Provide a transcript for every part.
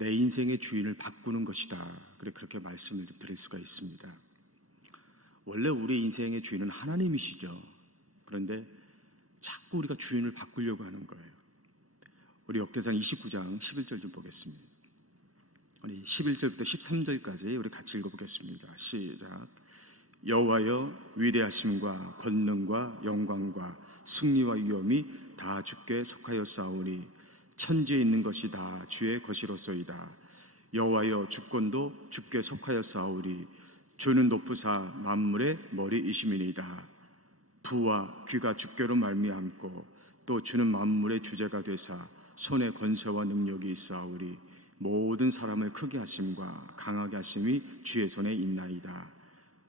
내 인생의 주인을 바꾸는 것이다. 그렇게 말씀을 드릴 수가 있습니다. 원래 우리 인생의 주인은 하나님이시죠. 그런데 자꾸 우리가 주인을 바꾸려고 하는 거예요. 우리 역대상 29장 11절 좀 보겠습니다. 우리 11절부터 13절까지 우리 같이 읽어보겠습니다. 시작. 여호와여, 위대하심과 권능과 영광과 승리와 위엄이 다 주께 속하였사오니 천지에 있는 것이 다 주의 것이로소이다. 여호와여, 주권도 주께 속하였사오니 주는 높으사 만물의 머리이심이니이다. 부와 귀가 주께로 말미암고 또 주는 만물의 주제가 되사 손에 권세와 능력이 있사오니 모든 사람을 크게 하심과 강하게 하심이 주의 손에 있나이다.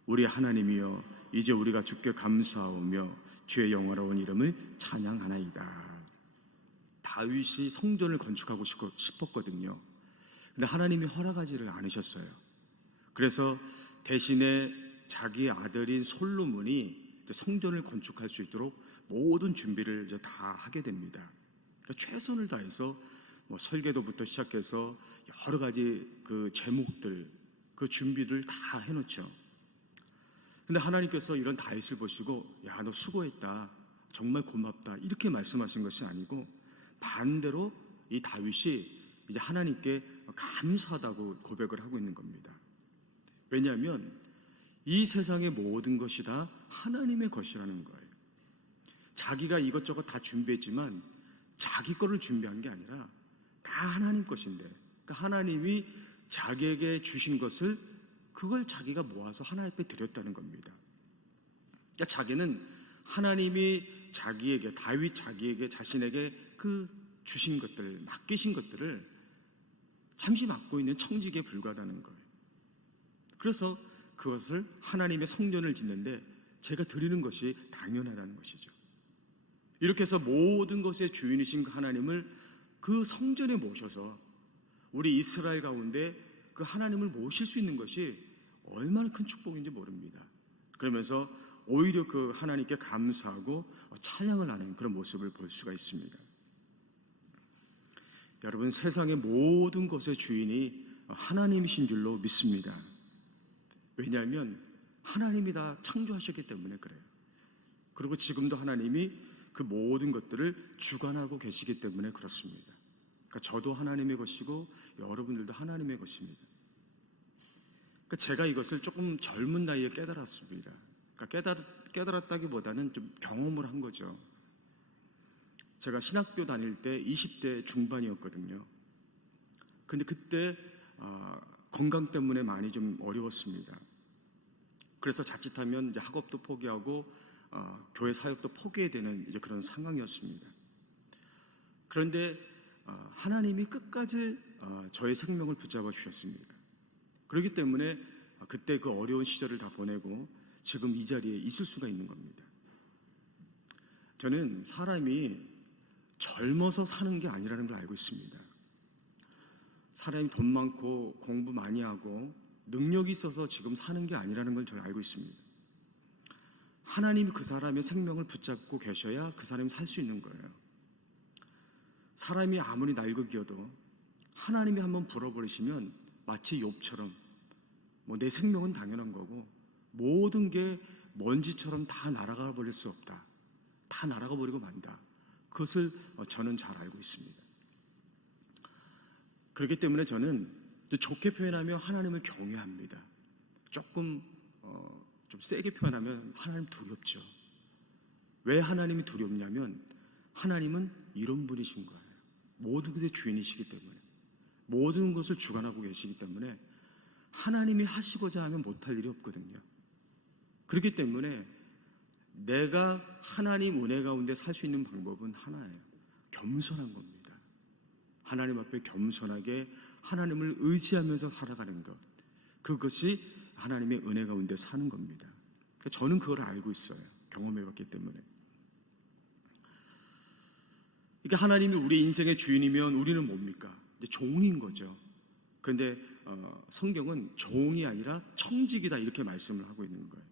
우리 하나님이여, 이제 우리가 주께 감사하오며 주의 영화로운 이름을 찬양하나이다. 다윗이 성전을 건축하고 싶었거든요. 근데 하나님이 허락하지를 않으셨어요. 그래서 대신에 자기 아들인 솔로몬이 성전을 건축할 수 있도록 모든 준비를 이제 다 하게 됩니다. 그러니까 최선을 다해서 설계도부터 시작해서 여러 가지 그 제목들, 그 준비를 다 해놓죠. 근데 하나님께서 이런 다윗을 보시고, 야, 너 수고했다, 정말 고맙다, 이렇게 말씀하신 것이 아니고 반대로 이 다윗이 이제 하나님께 감사하다고 고백을 하고 있는 겁니다. 왜냐하면 이 세상의 모든 것이 다 하나님의 것이라는 거예요. 자기가 이것저것 다 준비했지만 자기 거를 준비한 게 아니라 다 하나님 것인데, 그러니까 하나님이 자기에게 주신 것을 그걸 자기가 모아서 하나님 앞에 드렸다는 겁니다. 그러니까 자기는 하나님이 자기에게, 다윗 자신에게 그 주신 것들, 맡기신 것들을 잠시 맡고 있는 청지기에 불과하다는 거예요. 그래서 그것을 하나님의 성전을 짓는데 제가 드리는 것이 당연하다는 것이죠. 이렇게 해서 모든 것의 주인이신 그 하나님을 그 성전에 모셔서 우리 이스라엘 가운데 그 하나님을 모실 수 있는 것이 얼마나 큰 축복인지 모릅니다. 그러면서 오히려 그 하나님께 감사하고 찬양을 하는 그런 모습을 볼 수가 있습니다. 여러분, 세상의 모든 것의 주인이 하나님이신 줄로 믿습니다. 왜냐하면 하나님이 다 창조하셨기 때문에 그래요. 그리고 지금도 하나님이 그 모든 것들을 주관하고 계시기 때문에 그렇습니다. 그러니까 저도 하나님의 것이고 여러분들도 하나님의 것입니다. 그러니까 제가 이것을 조금 젊은 나이에 깨달았습니다. 그러니까 깨달았다기보다는 좀 경험을 한 거죠. 제가 신학교 다닐 때 20대 중반이었거든요. 근데 그때 건강 때문에 많이 좀 어려웠습니다. 그래서 자칫하면 이제 학업도 포기하고 교회 사역도 포기해야 되는 이제 그런 상황이었습니다. 그런데 하나님이 끝까지 저의 생명을 붙잡아 주셨습니다. 그렇기 때문에 그때 그 어려운 시절을 다 보내고 지금 이 자리에 있을 수가 있는 겁니다. 저는 사람이 젊어서 사는 게 아니라는 걸 알고 있습니다. 사람이 돈 많고 공부 많이 하고 능력이 있어서 지금 사는 게 아니라는 걸 저는 알고 있습니다. 하나님이 그 사람의 생명을 붙잡고 계셔야 그 사람이 살 수 있는 거예요. 사람이 아무리 낡으기어도 하나님이 한번 불어버리시면 마치 욥처럼 내 생명은 당연한 거고 모든 게 먼지처럼 다 날아가 버릴 수 없다, 다 날아가 버리고 만다, 그것을 저는 잘 알고 있습니다. 그렇기 때문에 저는 또 좋게 표현하면 하나님을 경외합니다. 조금 좀 세게 표현하면 하나님 두렵죠. 왜 하나님이 두렵냐면 하나님은 이런 분이신 거예요. 모든 것의 주인이시기 때문에, 모든 것을 주관하고 계시기 때문에 하나님이 하시고자 하면 못할 일이 없거든요. 그렇기 때문에 내가 하나님 은혜 가운데 살 수 있는 방법은 하나예요. 겸손한 겁니다. 하나님 앞에 겸손하게 하나님을 의지하면서 살아가는 것, 그것이 하나님의 은혜 가운데 사는 겁니다. 그러니까 저는 그걸 알고 있어요. 경험해봤기 때문에. 그러니까 하나님이 우리 인생의 주인이면 우리는 뭡니까? 이제 종인 거죠. 그런데 성경은 종이 아니라 청직이다, 이렇게 말씀을 하고 있는 거예요.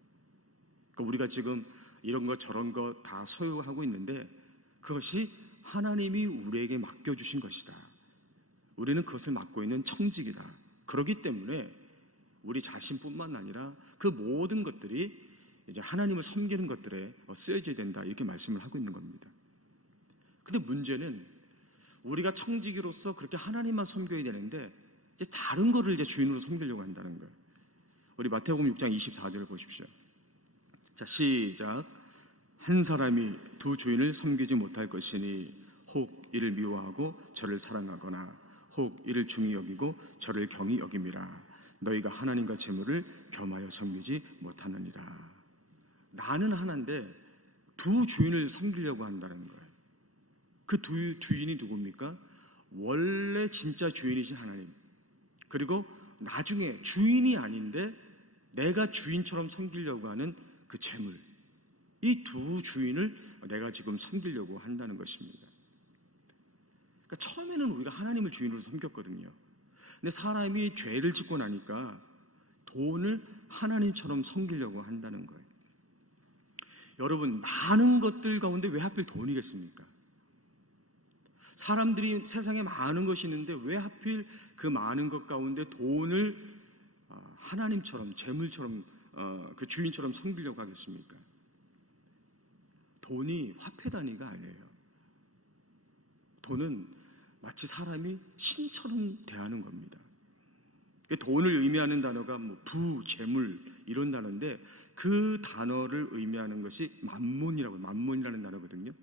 그러니까 우리가 지금 이런 것 저런 것 다 소유하고 있는데 그것이 하나님이 우리에게 맡겨주신 것이다. 우리는 그것을 맡고 있는 청직이다. 그렇기 때문에 우리 자신뿐만 아니라 그 모든 것들이 이제 하나님을 섬기는 것들에 쓰여져야 된다, 이렇게 말씀을 하고 있는 겁니다. 근데 문제는 우리가 청지기로서 그렇게 하나님만 섬겨야 되는데 이제 다른 거를 이제 주인으로 섬기려고 한다는 거예요. 우리 마태복음 6장 24절을 보십시오. 자, 시작. 한 사람이 두 주인을 섬기지 못할 것이니 혹 이를 미워하고 저를 사랑하거나 혹 이를 중히 여기고 저를 경히 여김이라. 너희가 하나님과 재물을 겸하여 섬기지 못하느니라. 나는 하나인데 두 주인을 섬기려고 한다는 거예요. 그 두 주인이 누굽니까? 원래 진짜 주인이신 하나님, 그리고 나중에 주인이 아닌데 내가 주인처럼 섬기려고 하는 그 재물, 이 두 주인을 내가 지금 섬기려고 한다는 것입니다. 그러니까 처음에는 우리가 하나님을 주인으로 섬겼거든요. 근데 사람이 죄를 짓고 나니까 돈을 하나님처럼 섬기려고 한다는 거예요. 여러분, 많은 것들 가운데 왜 하필 돈이겠습니까? 사람들이 세상에 많은 것이 있는데 왜 하필 그 많은 것 가운데 돈을 하나님처럼, 재물처럼, 그 주인처럼 섬기려고 하겠습니까? 돈이 화폐 단위가 아니에요. 돈은 마치 사람이 신처럼 대하는 겁니다. 돈을 의미하는 단어가 뭐 부, 재물 이런 단어인데 그 단어를 의미하는 것이 만몬이라는 단어거든요.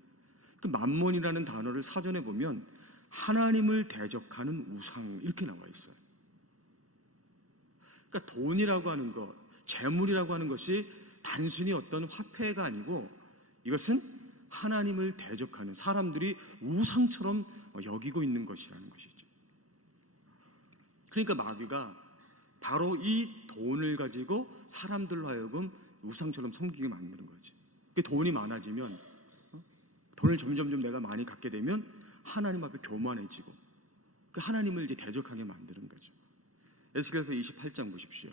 그 만몬이라는 단어를 사전에 보면 하나님을 대적하는 우상, 이렇게 나와 있어요. 그러니까 돈이라고 하는 것, 재물이라고 하는 것이 단순히 어떤 화폐가 아니고 이것은 하나님을 대적하는, 사람들이 우상처럼 여기고 있는 것이라는 것이죠. 그러니까 마귀가 바로 이 돈을 가지고 사람들로 하여금 우상처럼 섬기게 만드는 거지. 돈이 많아지면, 돈을 점점 내가 많이 갖게 되면 하나님 앞에 교만해지고 그 하나님을 이제 대적하게 만드는 거죠. 에스겔서 28장 보십시오.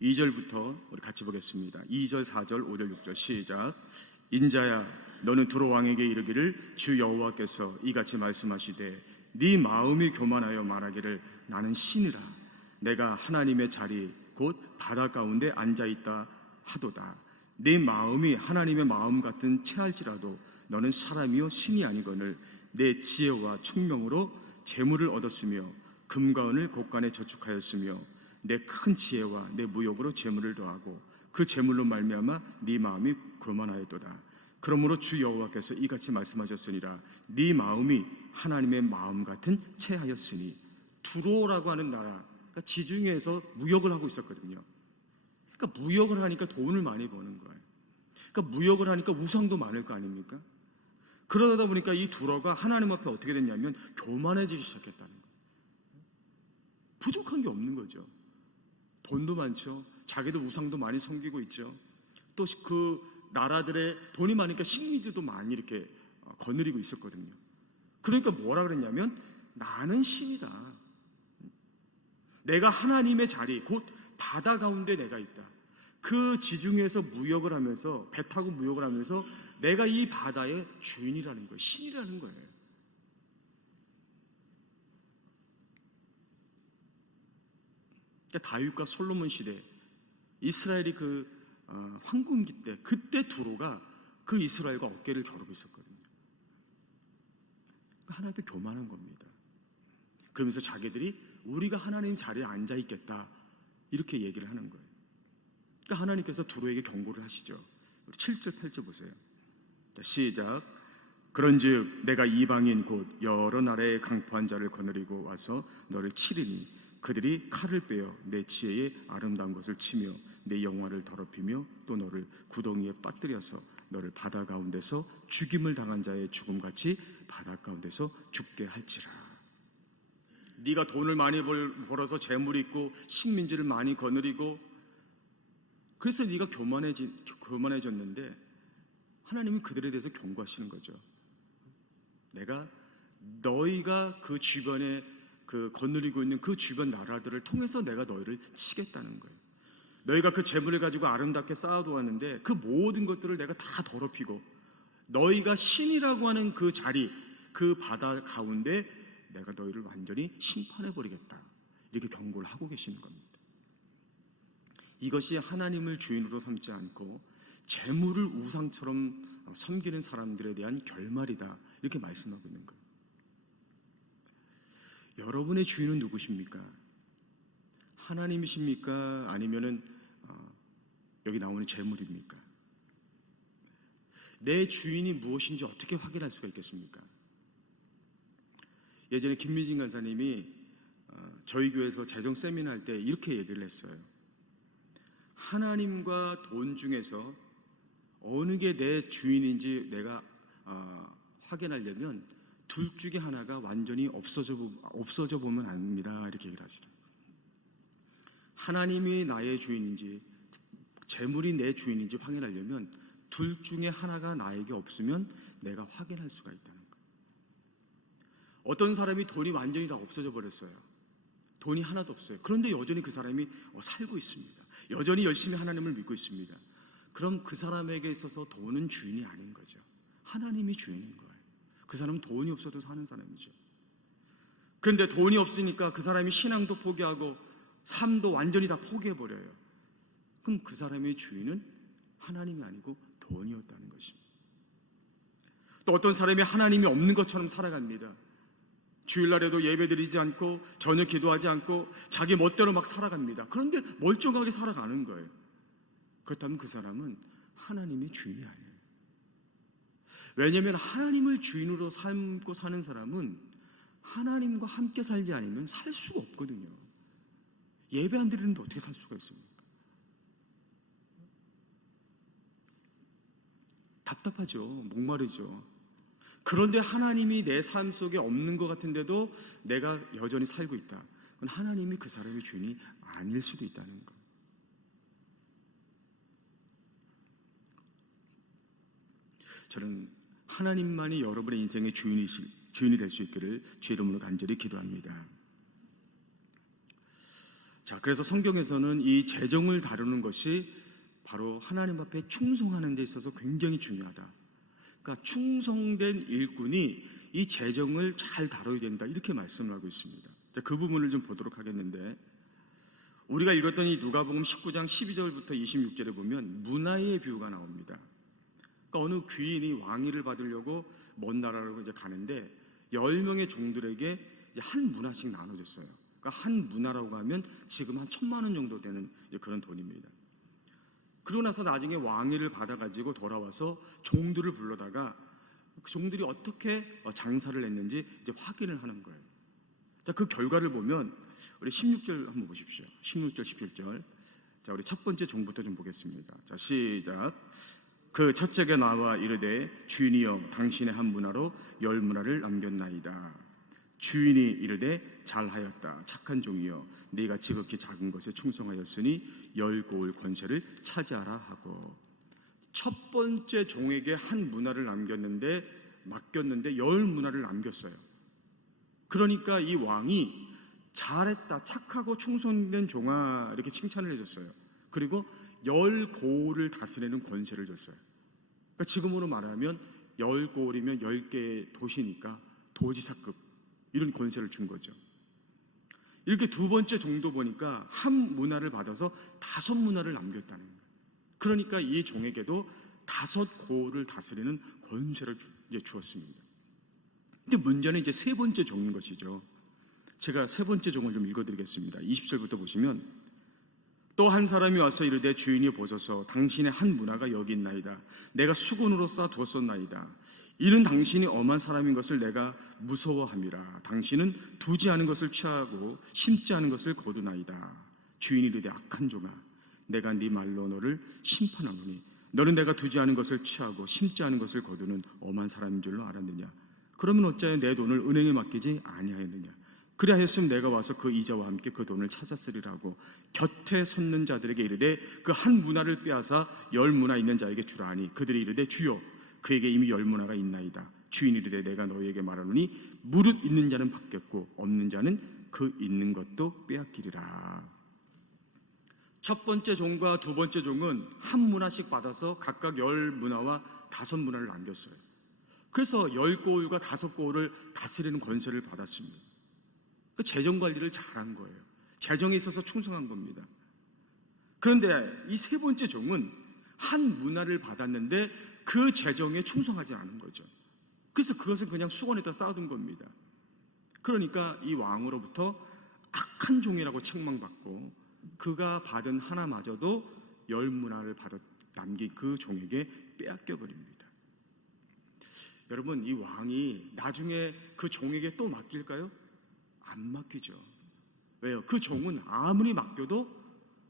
2절부터 우리 같이 보겠습니다. 2절, 4절, 5절, 6절 시작. 인자야, 너는 두로 왕에게 이르기를 주 여호와께서 이같이 말씀하시되 네 마음이 교만하여 말하기를 나는 신이라. 내가 하나님의 자리 곧 바다 가운데 앉아있다 하도다. 네 마음이 하나님의 마음 같은 채할지라도 너는 사람이요 신이 아니거늘 내 지혜와 총명으로 재물을 얻었으며 금과 은을 곳간에 저축하였으며 내 큰 지혜와 내 무역으로 재물을 더하고 그 재물로 말미암아 네 마음이 교만하였도다. 그러므로 주 여호와께서 이같이 말씀하셨으니라. 네 마음이 하나님의 마음 같은 채하였으니. 두로라고 하는 나라, 그러니까 지중해에서 무역을 하고 있었거든요. 그러니까 무역을 하니까 돈을 많이 버는 거예요. 그러니까 무역을 하니까 우상도 많을 거 아닙니까? 그러다 보니까 이 두로가 하나님 앞에 어떻게 됐냐면 교만해지기 시작했다는 거예요. 부족한 게 없는 거죠. 돈도 많죠. 자기도 우상도 많이 섬기고 있죠. 또 그 나라들의 돈이 많으니까 식민지도 많이 이렇게 거느리고 있었거든요. 그러니까 뭐라 그랬냐면 나는 신이다. 내가 하나님의 자리 곧 바다 가운데 내가 있다. 그 지중해에서 무역을 하면서, 배 타고 무역을 하면서 내가 이 바다의 주인이라는 거예요. 신이라는 거예요. 그러니까 다윗과 솔로몬 시대 이스라엘이 그 황금기 때, 그때 두로가 그 이스라엘과 어깨를 겨루고 있었거든요. 하나님 앞에 교만한 겁니다. 그러면서 자기들이 우리가 하나님 자리에 앉아 있겠다 이렇게 얘기를 하는 거예요. 그러니까 하나님께서 두로에게 경고를 하시죠. 7절 8절 보세요. 시작. 그런즉 내가 이방인 곧 여러 나라의 강포한 자를 거느리고 와서 너를 치리니 그들이 칼을 빼어 내 지혜의 아름다운 것을 치며 내 영화를 더럽히며 또 너를 구덩이에 빠뜨려서 너를 바다 가운데서 죽임을 당한 자의 죽음같이 바다 가운데서 죽게 할지라. 네가 돈을 많이 벌어서 재물이 있고 식민지를 많이 거느리고 그래서 네가 교만해졌는데 하나님이 그들에 대해서 경고하시는 거죠. 내가 너희가 그 주변에 그 거느리고 있는 그 주변 나라들을 통해서 내가 너희를 치겠다는 거예요. 너희가 그 재물을 가지고 아름답게 쌓아두었는데 그 모든 것들을 내가 다 더럽히고 너희가 신이라고 하는 그 자리, 그 바다 가운데 내가 너희를 완전히 심판해버리겠다. 이렇게 경고를 하고 계시는 겁니다. 이것이 하나님을 주인으로 삼지 않고 재물을 우상처럼 섬기는 사람들에 대한 결말이다. 이렇게 말씀하고 있는 거예요. 여러분의 주인은 누구십니까? 하나님이십니까? 아니면은 여기 나오는 재물입니까? 내 주인이 무엇인지 어떻게 확인할 수가 있겠습니까? 예전에 김미진 간사님이 저희 교회에서 재정 세미나 할 때 이렇게 얘기를 했어요. 하나님과 돈 중에서 어느 게 내 주인인지 내가 확인하려면 둘 중에 하나가 완전히 없어져 보면 안 됩니다. 이렇게 얘기를 하시더라고요. 하나님이 나의 주인인지 재물이 내 주인인지 확인하려면 둘 중에 하나가 나에게 없으면 내가 확인할 수가 있다는 거예요. 어떤 사람이 돈이 완전히 다 없어져 버렸어요. 돈이 하나도 없어요. 그런데 여전히 그 사람이 살고 있습니다. 여전히 열심히 하나님을 믿고 있습니다. 그럼 그 사람에게 있어서 돈은 주인이 아닌 거죠. 하나님이 주인인 거예요. 그 사람은 돈이 없어도 사는 사람이죠. 그런데 돈이 없으니까 그 사람이 신앙도 포기하고 삶도 완전히 다 포기해버려요. 그럼 그 사람의 주인은 하나님이 아니고 돈이었다는 것입니다. 또 어떤 사람이 하나님이 없는 것처럼 살아갑니다. 주일날에도 예배드리지 않고 전혀 기도하지 않고 자기 멋대로 막 살아갑니다. 그런데 멀쩡하게 살아가는 거예요. 그렇다면 그 사람은 하나님의 주인이 아니에요. 왜냐하면 하나님을 주인으로 삼고 사는 사람은 하나님과 함께 살지 않으면 살 수가 없거든요. 예배 안 드리는데 어떻게 살 수가 있습니까? 답답하죠. 목마르죠. 그런데 하나님이 내 삶 속에 없는 것 같은데도 내가 여전히 살고 있다. 그건 하나님이 그 사람의 주인이 아닐 수도 있다는 것. 저는 하나님만이 여러분의 인생의 주인이 될 수 있기를 주의 이름으로 간절히 기도합니다. 자, 그래서 성경에서는 이 재정을 다루는 것이 바로 하나님 앞에 충성하는 데 있어서 굉장히 중요하다. 그러니까 충성된 일꾼이 이 재정을 잘 다뤄야 된다. 이렇게 말씀을 하고 있습니다. 자, 그 부분을 좀 보도록 하겠는데, 우리가 읽었던 이 누가복음 19장 12절부터 26절에 보면 문화의 비유가 나옵니다. 그러니까 어느 귀인이 왕위를 받으려고 먼 나라로 이제 가는데 10명의 종들에게 한 문화씩 나눠줬어요. 그러니까 한 문화라고 하면 지금 한 1,000만 원 정도 되는 그런 돈입니다. 그러고 나서 나중에 왕위를 받아가지고 돌아와서 종들을 불러다가 그 종들이 어떻게 장사를 했는지 이제 확인을 하는 거예요. 자, 그 결과를 보면 우리 16절 한번 보십시오. 16절, 17절. 자, 우리 첫 번째 종부터 좀 보겠습니다. 자, 시작. 그 첫째가 나와 이르되 주인이여 당신의 한 문화로 10문화를 남겼나이다. 주인이 이르되 잘하였다. 착한 종이여 네가 지극히 작은 것에 충성하였으니 10고을 권세를 차지하라 하고, 첫 번째 종에게 한 문화를 맡겼는데 10문화를 남겼어요. 그러니까 이 왕이 잘했다, 착하고 충성된 종아 이렇게 칭찬을 해줬어요. 그리고 10고을을 다스리는 권세를 줬어요. 그러니까 지금으로 말하면 10고을이면 10개의 도시니까 도지사급 이런 권세를 준 거죠. 이렇게 두 번째 종도 보니까 한 문화를 받아서 5문화를 남겼다는 거예요. 그러니까 이 종에게도 5고을을 다스리는 권세를 주었습니다. 근데 문제는 이제 세 번째 종인 것이죠. 제가 세 번째 종을 좀 읽어드리겠습니다. 20절부터 보시면, 또 한 사람이 와서 이르되 주인이 보소서 당신의 한 문화가 여기 있나이다. 내가 수건으로 싸두었었나이다. 이는 당신이 엄한 사람인 것을 내가 무서워함이라. 당신은 두지 않은 것을 취하고 심지 않은 것을 거두나이다. 주인이 이르되 악한 종아 내가 네 말로 너를 심판하노니 너는 내가 두지 않은 것을 취하고 심지 않은 것을 거두는 엄한 사람인 줄로 알았느냐. 그러면 어찌하여 내 돈을 은행에 맡기지 아니하였느냐. 그리하였으면 내가 와서 그 이자와 함께 그 돈을 찾았으리라고 곁에 섰는 자들에게 이르되 그 한 문화를 빼앗아 10문화 있는 자에게 주라하니 그들이 이르되 주여 그에게 이미 10문화가 있나이다. 주인이 이르되 내가 너희에게 말하노니 무릇 있는 자는 받겠고 없는 자는 그 있는 것도 빼앗기리라. 첫 번째 종과 두 번째 종은 한 문화씩 받아서 각각 10문화와 5문화를 남겼어요. 그래서 10고을과 5고을을 다스리는 권세를 받았습니다. 그 재정 관리를 잘한 거예요. 재정에 있어서 충성한 겁니다. 그런데 이 세 번째 종은 한 문화를 받았는데 그 재정에 충성하지 않은 거죠. 그래서 그것을 그냥 수건에다 쌓아둔 겁니다. 그러니까 이 왕으로부터 악한 종이라고 책망받고 그가 받은 하나마저도 열문화를 받아 남긴 그 종에게 빼앗겨 버립니다. 여러분, 이 왕이 나중에 그 종에게 또 맡길까요? 안 맡기죠. 왜요? 그 종은 아무리 맡겨도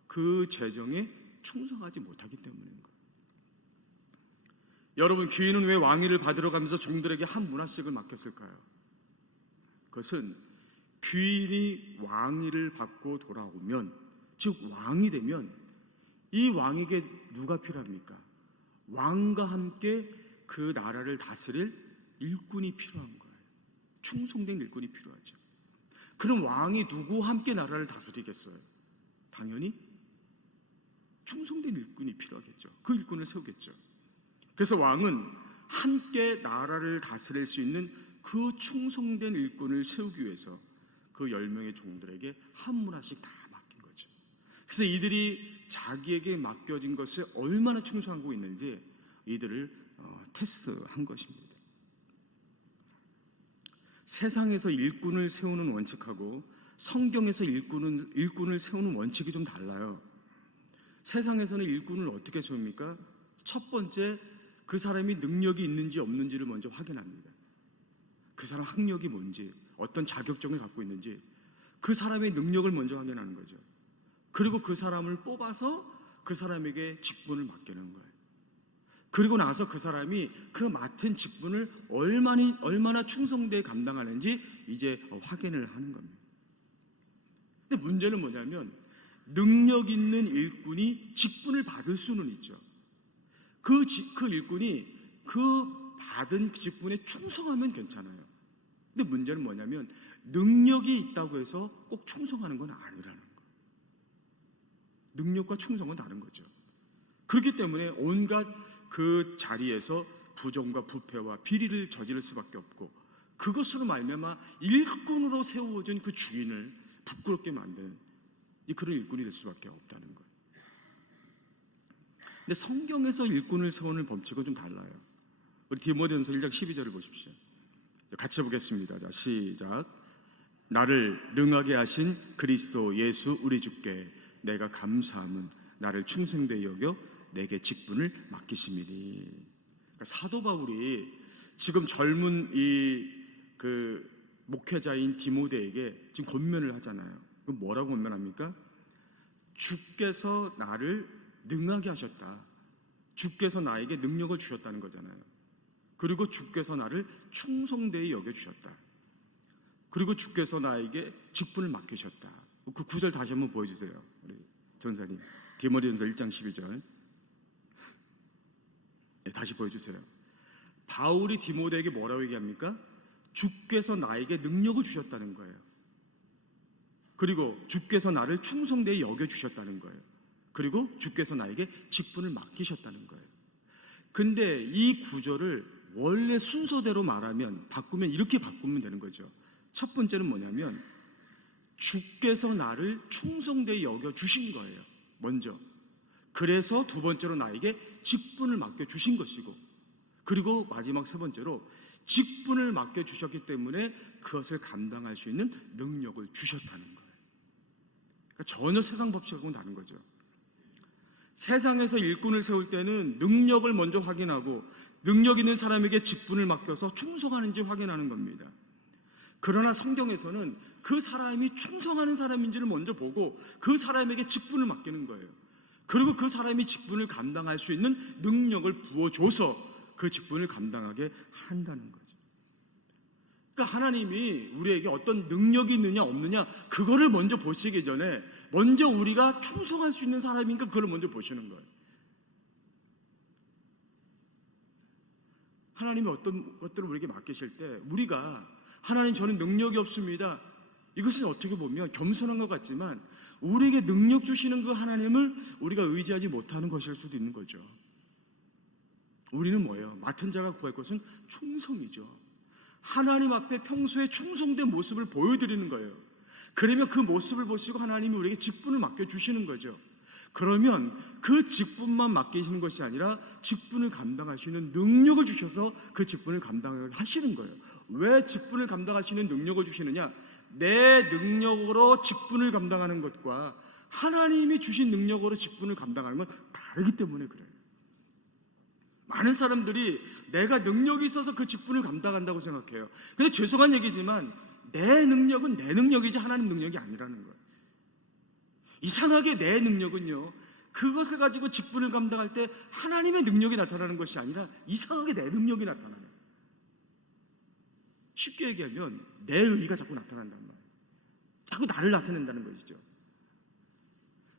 그 재정에 충성하지 못하기 때문인 거예요. 여러분, 귀인은 왜 왕위를 받으러 가면서 종들에게 한 문화씩을 맡겼을까요? 그것은 귀인이 왕위를 받고 돌아오면, 즉 왕이 되면 이 왕에게 누가 필요합니까? 왕과 함께 그 나라를 다스릴 일꾼이 필요한 거예요. 충성된 일꾼이 필요하죠. 그럼 왕이 누구와 함께 나라를 다스리겠어요? 당연히 충성된 일꾼이 필요하겠죠. 그 일꾼을 세우겠죠. 그래서 왕은 함께 나라를 다스릴 수 있는 그 충성된 일꾼을 세우기 위해서 그 10명의 종들에게 한 문화씩 다 맡긴 거죠. 그래서 이들이 자기에게 맡겨진 것을 얼마나 충성하고 있는지 이들을 테스트한 것입니다. 세상에서 일꾼을 세우는 원칙하고 성경에서 일꾼을 세우는 원칙이 좀 달라요. 세상에서는 일꾼을 어떻게 세웁니까? 첫 번째, 그 사람이 능력이 있는지 없는지를 먼저 확인합니다. 그 사람 학력이 뭔지, 어떤 자격증을 갖고 있는지, 그 사람의 능력을 먼저 확인하는 거죠. 그리고 그 사람을 뽑아서 그 사람에게 직분을 맡기는 거예요. 그리고 나서 그 사람이 그 맡은 직분을 얼마나 충성되게 감당하는지 이제 확인을 하는 겁니다. 근데 문제는 뭐냐면 능력 있는 일꾼이 직분을 받을 수는 있죠. 그 일꾼이 그 받은 직분에 충성하면 괜찮아요. 근데 문제는 뭐냐면 능력이 있다고 해서 꼭 충성하는 건 아니라는 거예요. 능력과 충성은 다른 거죠. 그렇기 때문에 온갖 그 자리에서 부정과 부패와 비리를 저지를 수밖에 없고, 그것으로 말미암아 일꾼으로 세워진 그 주인을 부끄럽게 만드는 그런 일꾼이 될 수밖에 없다는 거예요. 근데 성경에서 일꾼을 세우는 법칙은 좀 달라요. 우리 디모데전서 1장 12절을 보십시오. 같이 보겠습니다. 자, 시작. 나를 능하게 하신 그리스도 예수 우리 주께 내가 감사함은 나를 충성되이 여겨 내게 직분을 맡기심이니. 그러니까 사도 바울이 지금 젊은 그 목회자인 디모데에게 지금 권면을 하잖아요. 그럼 뭐라고 권면합니까? 주께서 나를 능하게 하셨다. 주께서 나에게 능력을 주셨다는 거잖아요. 그리고 주께서 나를 충성되이 여겨주셨다. 그리고 주께서 나에게 직분을 맡기셨다. 그 구절 다시 한번 보여주세요. 우리 전사님, 디모데전서 1장 12절. 네, 다시 보여주세요. 바울이 디모데에게 뭐라고 얘기합니까? 주께서 나에게 능력을 주셨다는 거예요. 그리고 주께서 나를 충성되이 여겨주셨다는 거예요. 그리고 주께서 나에게 직분을 맡기셨다는 거예요. 근데 이 구절을 원래 순서대로 말하면, 바꾸면 이렇게 바꾸면 되는 거죠. 첫 번째는 뭐냐면 주께서 나를 충성되이 여겨주신 거예요. 먼저. 그래서 두 번째로 나에게 직분을 맡겨주신 것이고, 그리고 마지막 세 번째로 직분을 맡겨주셨기 때문에 그것을 감당할 수 있는 능력을 주셨다는 거예요. 그러니까 전혀 세상 법칙하고는 다른 거죠. 세상에서 일꾼을 세울 때는 능력을 먼저 확인하고 능력 있는 사람에게 직분을 맡겨서 충성하는지 확인하는 겁니다. 그러나 성경에서는 그 사람이 충성하는 사람인지를 먼저 보고 그 사람에게 직분을 맡기는 거예요. 그리고 그 사람이 직분을 감당할 수 있는 능력을 부어줘서 그 직분을 감당하게 한다는 거죠. 그러니까 하나님이 우리에게 어떤 능력이 있느냐 없느냐 그거를 먼저 보시기 전에 먼저 우리가 충성할 수 있는 사람인가 그걸 먼저 보시는 거예요. 하나님이 어떤 것들을 우리에게 맡기실 때 우리가 하나님 저는 능력이 없습니다. 이것은 어떻게 보면 겸손한 것 같지만 우리에게 능력 주시는 그 하나님을 우리가 의지하지 못하는 것일 수도 있는 거죠. 우리는 뭐예요? 맡은 자가 구할 것은 충성이죠. 하나님 앞에 평소에 충성된 모습을 보여드리는 거예요. 그러면 그 모습을 보시고 하나님이 우리에게 직분을 맡겨주시는 거죠. 그러면 그 직분만 맡기시는 것이 아니라 직분을 감당하시는 능력을 주셔서 그 직분을 감당하시는 거예요. 왜 직분을 감당하시는 능력을 주시느냐? 내 능력으로 직분을 감당하는 것과 하나님이 주신 능력으로 직분을 감당하는 건 다르기 때문에 그래요. 많은 사람들이 내가 능력이 있어서 그 직분을 감당한다고 생각해요. 근데 죄송한 얘기지만 내 능력은 내 능력이지 하나님 능력이 아니라는 거예요. 이상하게 내 능력은요, 그것을 가지고 직분을 감당할 때 하나님의 능력이 나타나는 것이 아니라 이상하게 내 능력이 나타나요. 쉽게 얘기하면 내 의의가 자꾸 나타난단 말이에요. 자꾸 나를 나타낸다는 것이죠.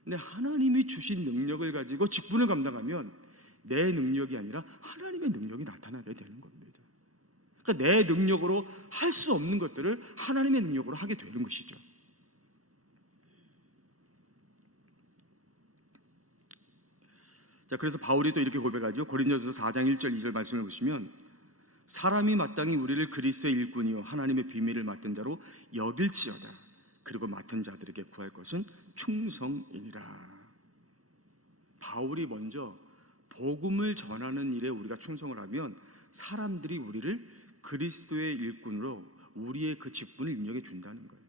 근데 하나님이 주신 능력을 가지고 직분을 감당하면 내 능력이 아니라 하나님의 능력이 나타나게 되는 겁니다. 그러니까 내 능력으로 할 수 없는 것들을 하나님의 능력으로 하게 되는 것이죠. 자, 그래서 바울이 또 이렇게 고백하죠. 고린도전서 4장 1절 2절 말씀을 보시면 사람이 마땅히 우리를 그리스도의 일꾼이요 하나님의 비밀을 맡은 자로 여길지어다. 그리고 맡은 자들에게 구할 것은 충성이니라. 바울이 먼저 복음을 전하는 일에 우리가 충성을 하면 사람들이 우리를 그리스도의 일꾼으로 우리의 그 직분을 인정해 준다는 거예요.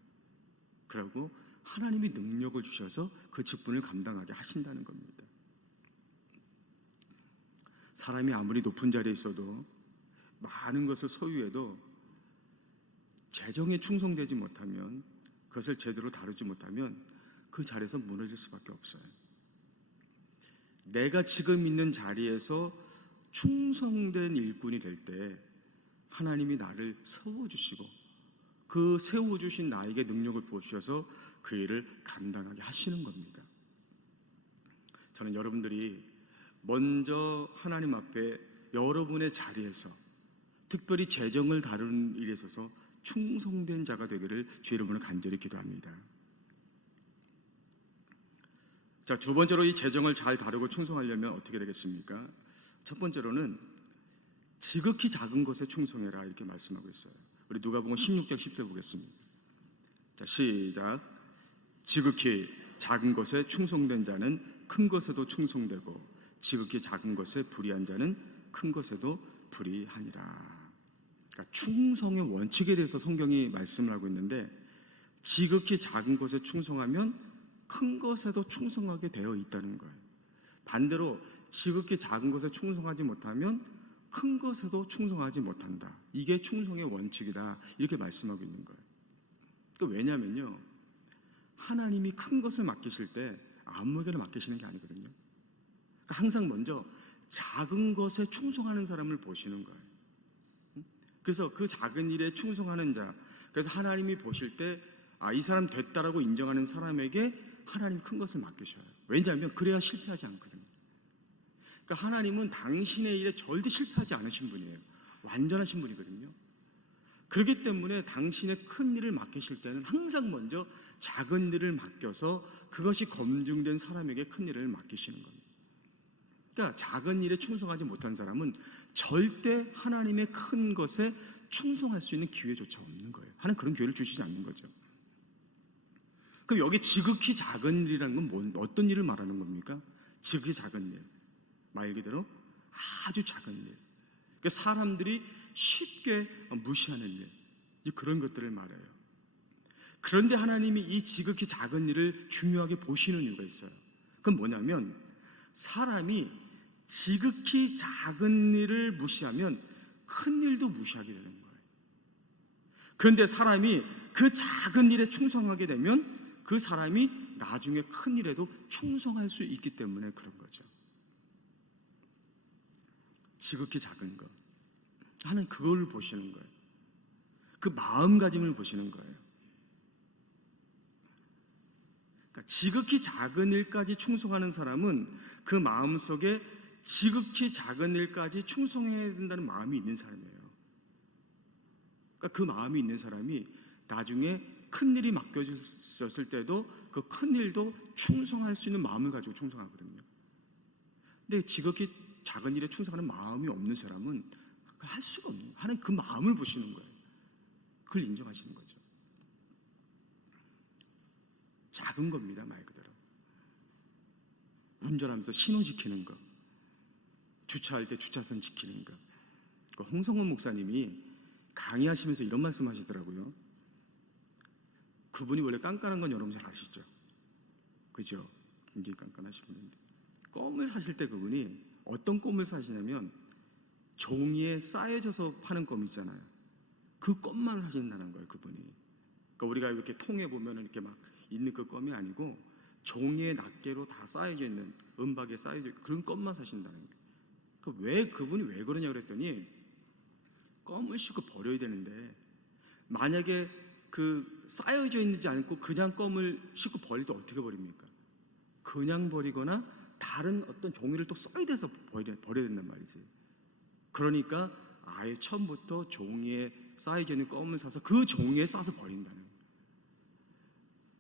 그리고 하나님이 능력을 주셔서 그 직분을 감당하게 하신다는 겁니다. 사람이 아무리 높은 자리에 있어도 많은 것을 소유해도 재정에 충성되지 못하면, 그것을 제대로 다루지 못하면 그 자리에서 무너질 수밖에 없어요. 내가 지금 있는 자리에서 충성된 일꾼이 될 때 하나님이 나를 세워주시고 그 세워주신 나에게 능력을 부어주셔서 그 일을 감당하게 하시는 겁니다. 저는 여러분들이 먼저 하나님 앞에 여러분의 자리에서 특별히 재정을 다루는 일에 있어서 충성된 자가 되기를 주 이름으로 간절히 기도합니다. 자, 두 번째로 이 재정을 잘 다루고 충성하려면 어떻게 되겠습니까? 첫 번째로는 지극히 작은 것에 충성해라 이렇게 말씀하고 있어요. 우리 누가복음 16장 10절 보겠습니다. 자, 시작. 지극히 작은 것에 충성된 자는 큰 것에도 충성되고 지극히 작은 것에 불의한 자는 큰 것에도 불의하니라. 그러니까 충성의 원칙에 대해서 성경이 말씀을 하고 있는데 지극히 작은 것에 충성하면 큰 것에도 충성하게 되어 있다는 거예요. 반대로 지극히 작은 것에 충성하지 못하면 큰 것에도 충성하지 못한다. 이게 충성의 원칙이다. 이렇게 말씀하고 있는 거예요. 그러니까 왜냐면요, 하나님이 큰 것을 맡기실 때 아무에게나 맡기시는 게 아니거든요. 그러니까 항상 먼저 작은 것에 충성하는 사람을 보시는 거예요. 그래서 그 작은 일에 충성하는 자, 그래서 하나님이 보실 때 이 사람 됐다라고 인정하는 사람에게 하나님 큰 것을 맡기셔요. 왜냐하면 그래야 실패하지 않거든요. 그러니까 하나님은 당신의 일에 절대 실패하지 않으신 분이에요. 완전하신 분이거든요. 그렇기 때문에 당신의 큰 일을 맡기실 때는 항상 먼저 작은 일을 맡겨서 그것이 검증된 사람에게 큰 일을 맡기시는 겁니다. 그러니까 작은 일에 충성하지 못한 사람은 절대 하나님의 큰 것에 충성할 수 있는 기회조차 없는 거예요. 하나님 그런 기회를 주시지 않는 거죠. 그럼 여기 지극히 작은 일이라는 건 어떤 일을 말하는 겁니까? 지극히 작은 일, 말 그대로 아주 작은 일, 그러니까 사람들이 쉽게 무시하는 일, 그런 것들을 말해요. 그런데 하나님이 이 지극히 작은 일을 중요하게 보시는 이유가 있어요. 그건 뭐냐면 사람이 지극히 작은 일을 무시하면 큰 일도 무시하게 되는 거예요. 그런데 사람이 그 작은 일에 충성하게 되면 그 사람이 나중에 큰 일에도 충성할 수 있기 때문에 그런 거죠. 지극히 작은 것, 하나님 그걸 보시는 거예요. 그 마음가짐을 보시는 거예요. 그러니까 지극히 작은 일까지 충성하는 사람은 그 마음속에 지극히 작은 일까지 충성해야 된다는 마음이 있는 사람이에요. 그러니까 그 마음이 있는 사람이 나중에 큰 일이 맡겨졌을 때도 그 큰 일도 충성할 수 있는 마음을 가지고 충성하거든요. 근데 지극히 작은 일에 충성하는 마음이 없는 사람은 그걸 할 수가 없는 거예요. 하나님 그 마음을 보시는 거예요. 그걸 인정하시는 거죠. 작은 겁니다, 말 그대로. 운전하면서 신호 지키는 거, 주차할 때 주차선 지키는 거. 홍성원 목사님이 강의하시면서 이런 말씀 하시더라고요. 그분이 원래 깐깐한 건 여러분 잘 아시죠? 그죠? 굉장히 깐깐하신 분인데, 껌을 사실 때 그분이 어떤 껌을 사시냐면 종이에 쌓여져서 파는 껌 있잖아요. 그 껌만 사신다는 거예요, 그분이. 그러니까 우리가 이렇게 통에 보면 이렇게 막 있는 그 껌이 아니고 종이에 낱개로 다 쌓여져 있는, 은박에 쌓여져 있는 그런 껌만 사신다는 거예요. 그러니까 왜 그분이 왜 그러냐 그랬더니, 껌을 씻고 버려야 되는데 만약에 그 쌓여져 있지 않고 그냥 껌을 씻고 버릴 때 어떻게 버립니까? 그냥 버리거나 다른 어떤 종이를 또 써야 돼서 버려야 된단 말이지. 그러니까 아예 처음부터 종이에 쌓여져 있는 껌을 사서 그 종이에 싸서 버린다는 거예요.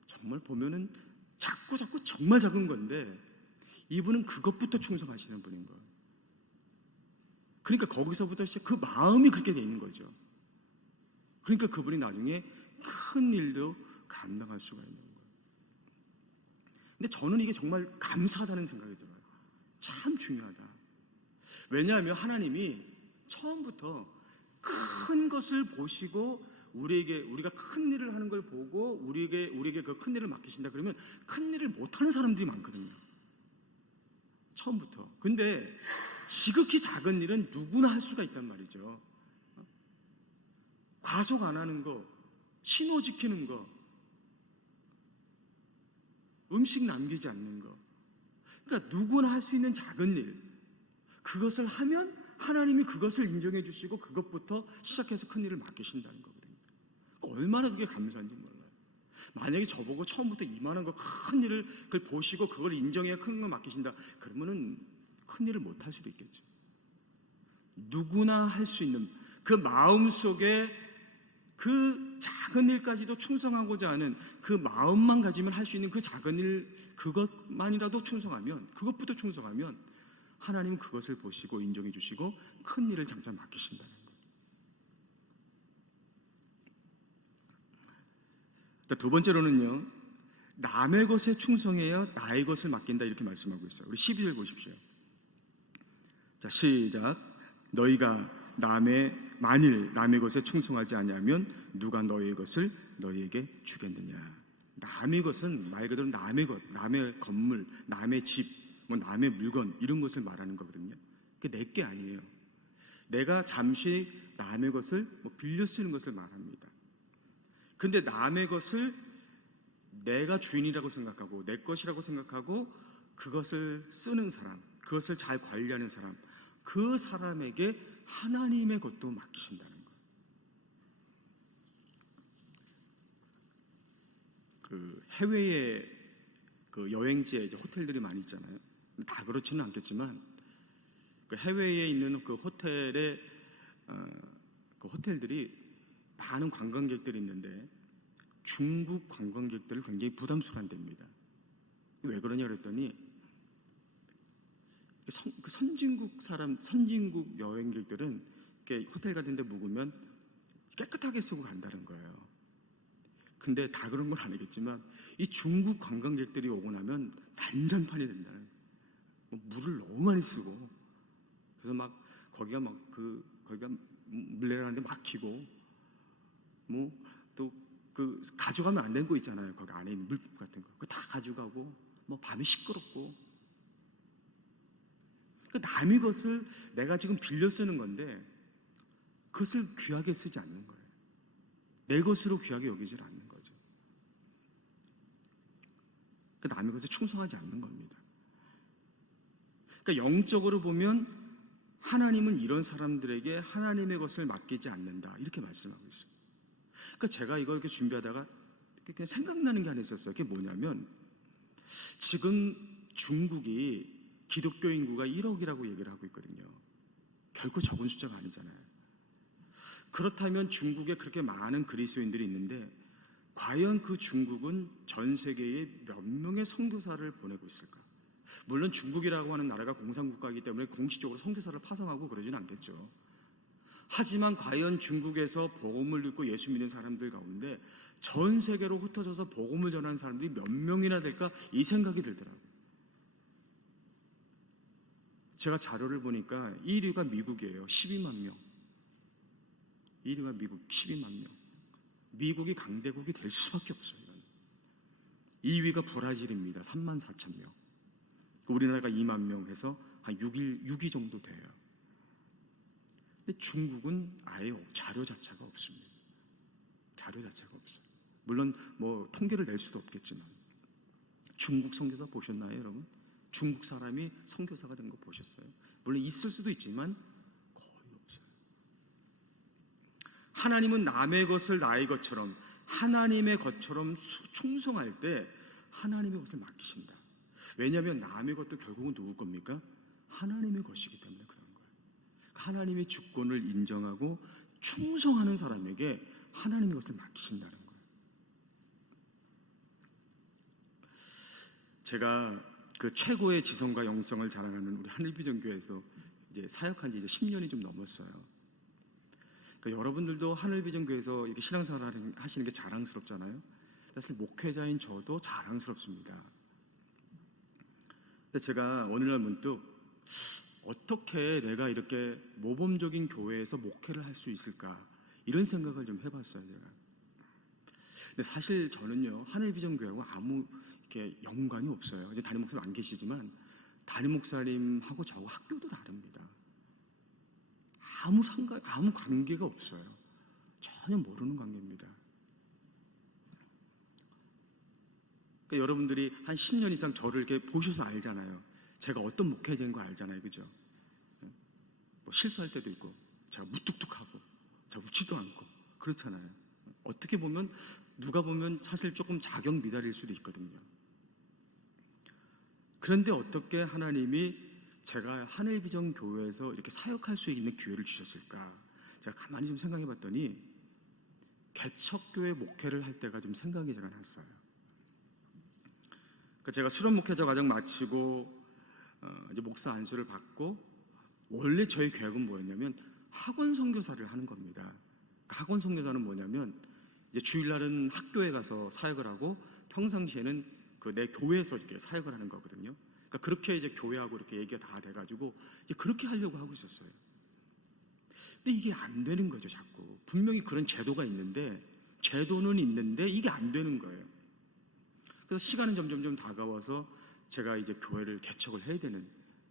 정말 보면은 자꾸 정말 작은 건데 이분은 그것부터 충성하시는 분인 거예요. 그러니까 거기서부터 그 마음이 그렇게 돼 있는 거죠. 그러니까 그분이 나중에 큰 일도 감당할 수가 있는 거예요. 근데 저는 이게 정말 감사하다는 생각이 들어요. 참 중요하다. 왜냐하면 하나님이 처음부터 큰 것을 보시고 우리가 큰 일을 하는 걸 보고 우리에게 그 큰 일을 맡기신다 그러면 큰 일을 못하는 사람들이 많거든요. 처음부터. 근데 지극히 작은 일은 누구나 할 수가 있단 말이죠. 과속 안 하는 거, 신호 지키는 거, 음식 남기지 않는 거. 그러니까 누구나 할 수 있는 작은 일, 그것을 하면 하나님이 그것을 인정해 주시고 그것부터 시작해서 큰 일을 맡기신다는 거거든요. 얼마나 그게 감사한지 몰라요. 만약에 저보고 처음부터 이만한 거 큰 일을 그걸 보시고 그걸 인정해야 큰 거 맡기신다 그러면은 큰 일을 못 할 수도 있겠죠. 누구나 할 수 있는 그 마음속에 그 작은 일까지도 충성하고자 하는 그 마음만 가지면 할 수 있는 그 작은 일, 그것만이라도 충성하면, 그것부터 충성하면 하나님은 그것을 보시고 인정해 주시고 큰 일을 장차 맡기신다는 거예요. 두 번째로는요, 남의 것에 충성해야 나의 것을 맡긴다, 이렇게 말씀하고 있어요. 우리 12절 보십시오. 자, 시작. 너희가 만일 남의 것에 충성하지 아니하면 누가 너희의 것을 너희에게 주겠느냐. 남의 것은 말 그대로 남의 것, 남의 건물, 남의 집, 남의 물건, 이런 것을 말하는 거거든요. 그게 내 게 아니에요. 내가 잠시 남의 것을 빌려 쓰는 것을 말합니다. 근데 남의 것을 내가 주인이라고 생각하고 내 것이라고 생각하고 그것을 쓰는 사람, 그것을 잘 관리하는 사람, 그 사람에게 하나님의 것도 맡기신다는 거예요. 그 해외에 그 여행지에 이제 호텔들이 많이 있잖아요. 다 그렇지는 않겠지만 그 해외에 있는 그 호텔에 그 호텔들이 많은 관광객들이 있는데 중국 관광객들을 굉장히 부담스러워한답니다. 왜 그러냐 그랬더니 그 선진국 여행객들은 이렇게 호텔 같은 데 묵으면 깨끗하게 쓰고 간다는 거예요. 근데 다 그런 건 아니겠지만 이 중국 관광객들이 오고 나면 난장판이 된다는 거예요. 물을 너무 많이 쓰고, 그래서 막 거기가 물레라는데 막히고, 또 그 가져가면 안 되는 거 있잖아요. 거기 안에 있는 물품 같은 거, 그거 다 가져가고, 밤에 시끄럽고. 그 남의 것을 내가 지금 빌려 쓰는 건데 그것을 귀하게 쓰지 않는 거예요. 내 것으로 귀하게 여기질 않는 거죠. 그 남의 것에 충성하지 않는 겁니다. 그러니까 영적으로 보면 하나님은 이런 사람들에게 하나님의 것을 맡기지 않는다, 이렇게 말씀하고 있어요. 그러니까 제가 이걸 이렇게 준비하다가 그냥 생각나는 게 하나 있었어요. 그게 뭐냐면 지금 중국이 기독교 인구가 1억이라고 얘기를 하고 있거든요. 결코 적은 숫자가 아니잖아요. 그렇다면 중국에 그렇게 많은 그리스도인들이 있는데 과연 그 중국은 전 세계에 몇 명의 선교사를 보내고 있을까? 물론 중국이라고 하는 나라가 공산국가이기 때문에 공식적으로 선교사를 파송하고 그러지는 않겠죠. 하지만 과연 중국에서 복음을 듣고 예수 믿는 사람들 가운데 전 세계로 흩어져서 복음을 전하는 사람들이 몇 명이나 될까 이 생각이 들더라고요. 제가 자료를 보니까 1위가 미국이에요. 12만 명. 1위가 미국 12만 명. 미국이 강대국이 될 수밖에 없어요. 2위가 브라질입니다. 3만 4천 명. 우리나라가 2만 명 해서 한 6위 정도 돼요. 근데 중국은 아예 자료 자체가 없습니다. 자료 자체가 없어요. 물론 뭐 통계를 낼 수도 없겠지만 중국 선교사 보셨나요, 여러분? 중국 사람이 선교사가 된 거 보셨어요? 물론 있을 수도 있지만 거의 없어요. 하나님은 남의 것을 나의 것처럼 하나님의 것처럼 충성할 때 하나님의 것을 맡기신다. 왜냐하면 남의 것도 결국은 누구 겁니까? 하나님의 것이기 때문에 그런 거예요. 하나님의 주권을 인정하고 충성하는 사람에게 하나님의 것을 맡기신다는 거예요. 제가 그 최고의 지성과 영성을 자랑하는 우리 하늘비전교회에서 이제 사역한 지 이제 10년이 좀 넘었어요. 그러니까 여러분들도 하늘비전교회에서 이렇게 신앙생활 하시는 게 자랑스럽잖아요. 사실 목회자인 저도 자랑스럽습니다. 근데 제가 어느 날 문득 어떻게 내가 이렇게 모범적인 교회에서 목회를 할 수 있을까 이런 생각을 좀 해봤어요. 제가. 근데 사실 저는요 하늘비전교회하고 아무 이렇게 연관이 없어요. 이제 담임 목사님 안 계시지만 담임 목사님하고 저하고 학교도 다릅니다. 아무 관계가 없어요. 전혀 모르는 관계입니다. 그러니까 여러분들이 한 10년 이상 저를 이렇게 보셔서 알잖아요. 제가 어떤 목회자인 거 알잖아요, 그죠? 뭐 실수할 때도 있고, 제가 무뚝뚝하고, 제가 웃지도 않고 그렇잖아요. 어떻게 보면 누가 보면 사실 조금 자격 미달일 수도 있거든요. 그런데 어떻게 하나님이 제가 하늘비전 교회에서 이렇게 사역할 수 있는 기회를 주셨을까? 제가 가만히 좀 생각해 봤더니 개척교회 목회를 할 때가 좀 생각이 제가 났어요. 그러니까 제가 수련 목회자 과정 마치고 이제 목사 안수를 받고 원래 저희 계획은 뭐였냐면 학원 선교사를 하는 겁니다. 그러니까 학원 선교사는 뭐냐면 이제 주일날은 학교에 가서 사역을 하고 평상시에는 그 내 교회에서 이렇게 사역을 하는 거거든요. 그러니까 그렇게 이제 교회하고 이렇게 얘기가 다 돼가지고 이제 그렇게 하려고 하고 있었어요. 근데 이게 안 되는 거죠, 자꾸. 분명히 그런 제도가 있는데 제도는 있는데 이게 안 되는 거예요. 그래서 시간은 점점 다가와서 제가 이제 교회를 개척을 해야 되는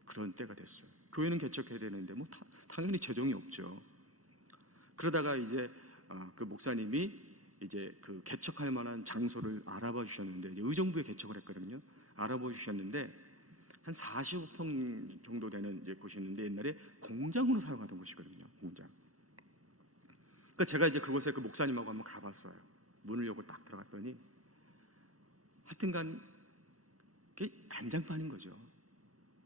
그런 때가 됐어요. 교회는 개척해야 되는데 뭐 당연히 재정이 없죠. 그러다가 이제 그 목사님이 이제 그 개척할 만한 장소를 알아봐 주셨는데 이제 의정부에 개척을 했거든요. 알아봐 주셨는데 한 45평 정도 되는 이제 곳이었는데 옛날에 공장으로 사용하던 곳이거든요. 공장. 그러니까 제가 이제 그곳에 그 목사님하고 한번 가봤어요. 문을 열고 딱 들어갔더니 하여튼간 그게 난장판인 거죠.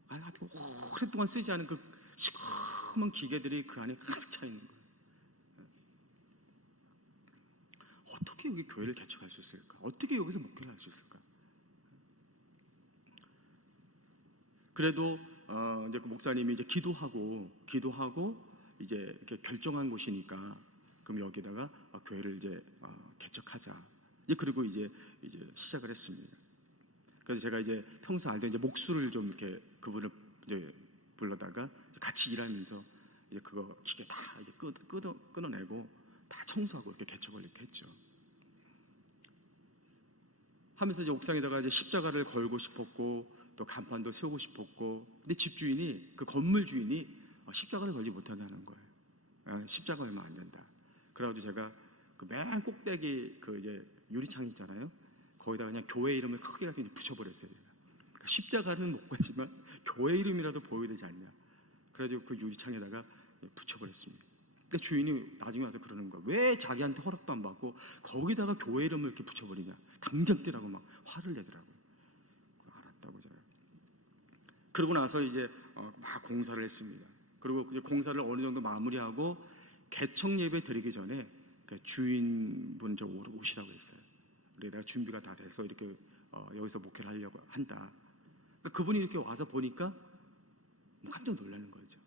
하여튼 오랫동안 쓰지 않은 그 시커먼 기계들이 그 안에 가득 차 있는 거예요. 어떻게 여기 교회를 개척할 수 있을까? 어떻게 여기서 목회를 할 수 있을까? 그래도 이제 그 목사님이 이제 기도하고 이제 이렇게 결정한 곳이니까 그럼 여기다가 교회를 이제 개척하자. 그리고 이제 시작을 했습니다. 그래서 제가 이제 평소 알던 이제 목수를 좀 이렇게 그분을 이제 불러다가 같이 일하면서 이제 그거 기계 다 이제 끊어내고 다 청소하고 이렇게 개척을 이렇게 했죠. 하면서 이제 옥상에다가 이제 십자가를 걸고 싶었고 또 간판도 세우고 싶었고 근데 집주인이 그 건물 주인이 십자가를 걸지 못하게 하는 거예요. 십자가 얼마 안 된다. 그래가지고 제가 그 맨 꼭대기 그 이제 유리창 있잖아요. 거기다가 그냥 교회 이름을 크게 이렇게 붙여버렸어요. 그러니까 십자가는 못 보지만 교회 이름이라도 보여야 되지 않냐. 그래가지고 그 유리창에다가 붙여버렸습니다. 그러니까 주인이 나중에 와서 그러는 거야. 왜 자기한테 허락도 안 받고 거기다가 교회 이름을 이렇게 붙여버리냐. 당장 뛰라고 막 화를 내더라고요. 알았다고 제가. 그러고 나서 이제 막 공사를 했습니다. 그리고 이제 공사를 어느 정도 마무리하고 개척 예배 드리기 전에 주인분 저 오시라고 했어요. 그래 내가 준비가 다 돼서 이렇게 여기서 목회를 하려고 한다. 그러니까 그분이 이렇게 와서 보니까 깜짝 놀라는 거죠.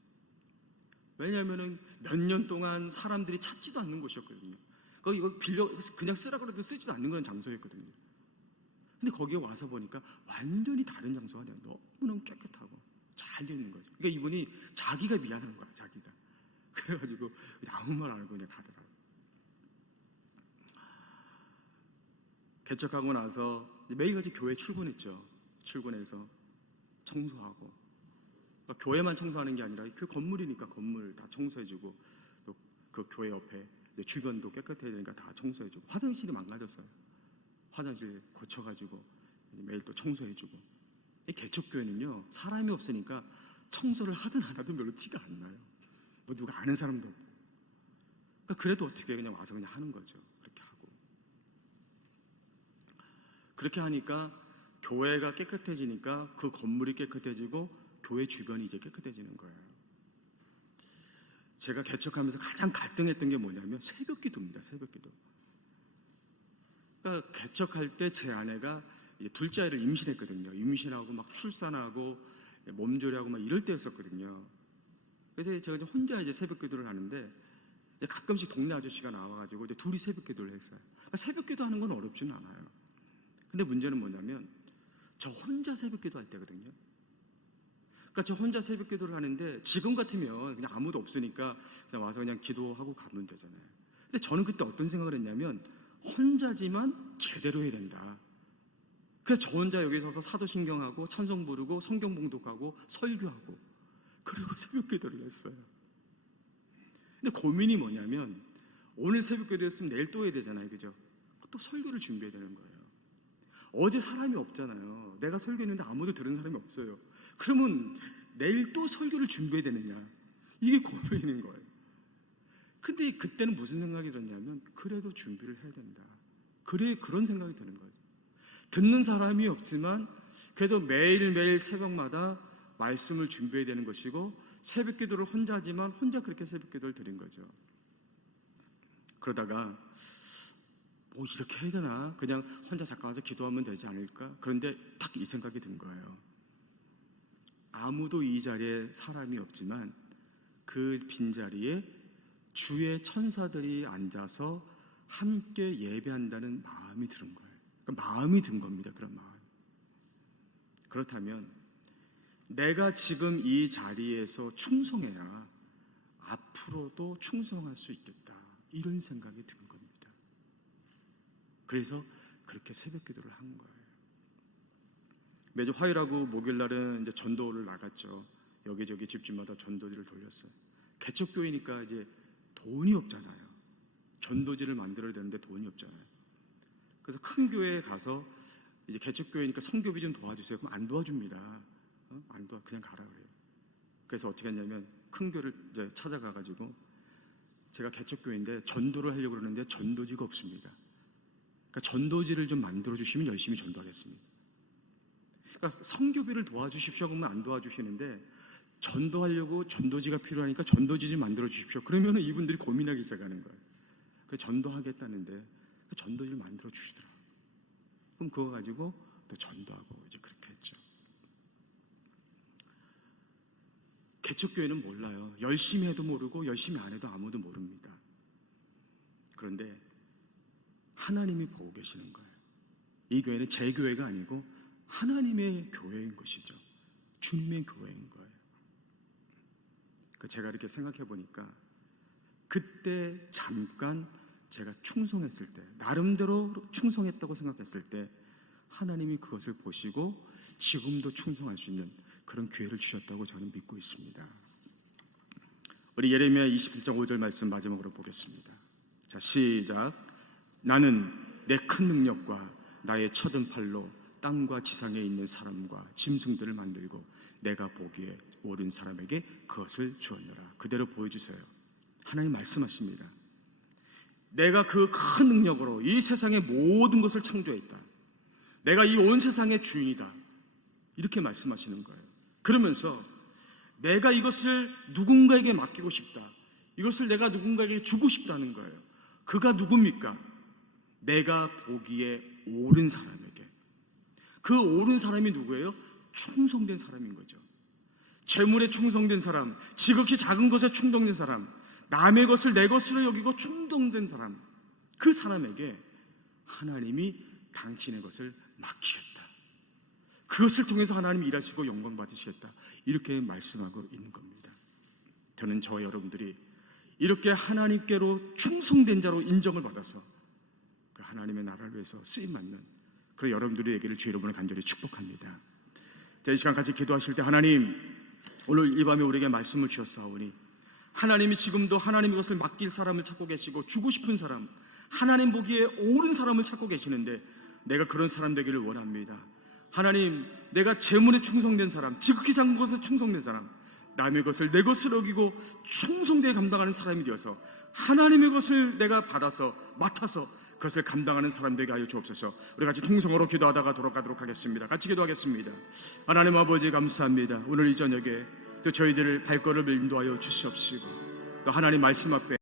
왜냐하면은 몇 년 동안 사람들이 찾지도 않는 곳이었거든요. 거기 이거 빌려 그냥 쓰라고 해도 쓰지도 않는 그런 장소였거든요. 근데 거기에 와서 보니까 완전히 다른 장소가 아니라 너무너무 깨끗하고 잘 돼 있는 거죠. 그러니까 이분이 자기가 미안한 거야, 자기가. 그래가지고 아무 말 안 하고 그냥 가더라고요. 개척하고 나서 매일같이 교회 출근했죠. 출근해서 청소하고, 그러니까 교회만 청소하는 게 아니라 그 건물이니까 건물 다 청소해주고, 또 그 교회 옆에 주변도 깨끗해야 되니까 다 청소해주고, 화장실이 망가졌어요. 화장실 고쳐가지고 매일 또 청소해주고. 이 개척교회는요, 사람이 없으니까 청소를 하든 안 하든 별로 티가 안 나요. 뭐 누가 아는 사람도 없고. 그러니까 그래도 어떻게 그냥 와서 그냥 하는 거죠. 그렇게 하고. 그렇게 하니까 교회가 깨끗해지니까 그 건물이 깨끗해지고 교회 주변이 이제 깨끗해지는 거예요. 제가 개척하면서 가장 갈등했던 게 뭐냐면 새벽 기도입니다. 새벽 기도. 그러니까 개척할 때 제 아내가 이제 둘째 아이를 임신했거든요. 임신하고 막 출산하고 몸조리하고 막 이럴 때였었거든요. 그래서 제가 이제 혼자 이제 새벽 기도를 하는데 가끔씩 동네 아저씨가 나와가지고 이제 둘이 새벽 기도를 했어요. 그러니까 새벽 기도하는 건 어렵지는 않아요. 근데 문제는 뭐냐면 저 혼자 새벽 기도할 때거든요. 그러니까 저 혼자 새벽 기도를 하는데 지금 같으면 그냥 아무도 없으니까 그냥 와서 그냥 기도하고 가면 되잖아요. 근데 저는 그때 어떤 생각을 했냐면 혼자지만 제대로 해야 된다. 그래서 저 혼자 여기 서서 사도신경하고 찬송 부르고 성경 봉독하고 설교하고 그리고 새벽 기도를 했어요. 근데 고민이 뭐냐면 오늘 새벽 기도 했으면 내일 또 해야 되잖아요. 그죠? 또 설교를 준비해야 되는 거예요. 어제 사람이 없잖아요. 내가 설교했는데 아무도 들은 사람이 없어요. 그러면 내일 또 설교를 준비해야 되느냐, 이게 고민인 거예요. 근데 그때는 무슨 생각이 들었냐면 그래도 준비를 해야 된다. 그런 생각이 드는 거죠. 듣는 사람이 없지만 그래도 매일매일 새벽마다 말씀을 준비해야 되는 것이고 새벽 기도를 혼자 하지만 혼자 그렇게 새벽 기도를 드린 거죠. 그러다가 뭐 이렇게 해야 되나, 그냥 혼자 잠깐 와서 기도하면 되지 않을까. 그런데 딱 이 생각이 든 거예요. 아무도 이 자리에 사람이 없지만 그 빈자리에 주의 천사들이 앉아서 함께 예배한다는 마음이 들은 거예요. 그러니까 마음이 든 겁니다. 그런 마음. 그렇다면 내가 지금 이 자리에서 충성해야 앞으로도 충성할 수 있겠다, 이런 생각이 든 겁니다. 그래서 그렇게 새벽 기도를 한 거예요. 매주 화요일하고 목요일날은 이제 전도를 나갔죠. 여기저기 집집마다 전도지를 돌렸어요. 개척교회니까 이제 돈이 없잖아요. 전도지를 만들어야 되는데 돈이 없잖아요. 그래서 큰 교회에 가서 이제 개척교회니까 선교비 좀 도와주세요. 그럼 안 도와줍니다. 안 도와, 그냥 가라 그래요. 그래서 어떻게 했냐면 큰 교회를 이제 찾아가가지고 제가 개척교회인데 전도를 하려고 그러는데 전도지가 없습니다. 그러니까 전도지를 좀 만들어 주시면 열심히 전도하겠습니다. 그러니까 선교비를 도와주십시오 그러면 안 도와주시는데 전도하려고 전도지가 필요하니까 전도지 좀 만들어 주십시오. 그러면은 이분들이 고민하기 시작하는 거예요. 그래서 전도하겠다는데 그 전도지를 만들어 주시더라고요. 그럼 그거 가지고 또 전도하고 이제 그렇게 했죠. 개척교회는 몰라요. 열심히 해도 모르고 열심히 안 해도 아무도 모릅니다. 그런데 하나님이 보고 계시는 거예요. 이 교회는 제 교회가 아니고 하나님의 교회인 것이죠. 주님의 교회인 거예요. 제가 이렇게 생각해 보니까 그때 잠깐 제가 충성했을 때, 나름대로 충성했다고 생각했을 때 하나님이 그것을 보시고 지금도 충성할 수 있는 그런 기회를 주셨다고 저는 믿고 있습니다. 우리 예레미야 27장 5절 말씀 마지막으로 보겠습니다. 자, 시작. 나는 내 큰 능력과 나의 쳐든 팔로 땅과 지상에 있는 사람과 짐승들을 만들고 내가 보기에 옳은 사람에게 그것을 주었노라. 그대로 보여주세요. 하나님 말씀하십니다. 내가 그 큰 능력으로 이 세상의 모든 것을 창조했다. 내가 이 온 세상의 주인이다. 이렇게 말씀하시는 거예요. 그러면서 내가 이것을 누군가에게 맡기고 싶다. 이것을 내가 누군가에게 주고 싶다는 거예요. 그가 누굽니까? 내가 보기에 옳은 사람에게. 그 옳은 사람이 누구예요? 충성된 사람인 거죠. 재물에 충성된 사람, 지극히 작은 것에 충성된 사람, 남의 것을 내 것으로 여기고 충동된 사람, 그 사람에게 하나님이 당신의 것을 맡기겠다. 그것을 통해서 하나님이 일하시고 영광 받으시겠다. 이렇게 말씀하고 있는 겁니다. 저는 저와 여러분들이 이렇게 하나님께로 충성된 자로 인정을 받아서 그 하나님의 나라를 위해서 쓰임받는 그런 여러분들의 얘기를 주 여러분을 간절히 축복합니다. 자, 이 시간 같이 기도하실 때 하나님, 오늘 이 밤에 우리에게 말씀을 주셨사오니 하나님이 지금도 하나님의 것을 맡길 사람을 찾고 계시고 주고 싶은 사람, 하나님 보기에 옳은 사람을 찾고 계시는데 내가 그런 사람 되기를 원합니다. 하나님, 내가 재물에 충성된 사람, 지극히 작은 것에 충성된 사람, 남의 것을 내 것으로 여기고 충성되게 감당하는 사람이 되어서 하나님의 것을 내가 받아서 맡아서 그것을 감당하는 사람 되게 하여 주옵소서. 우리 같이 통성으로 기도하다가 돌아가도록 하겠습니다. 같이 기도하겠습니다. 하나님 아버지 감사합니다. 오늘 이 저녁에 또 저희들을 발걸음을 인도하여 주시옵시고 또 하나님 말씀 앞에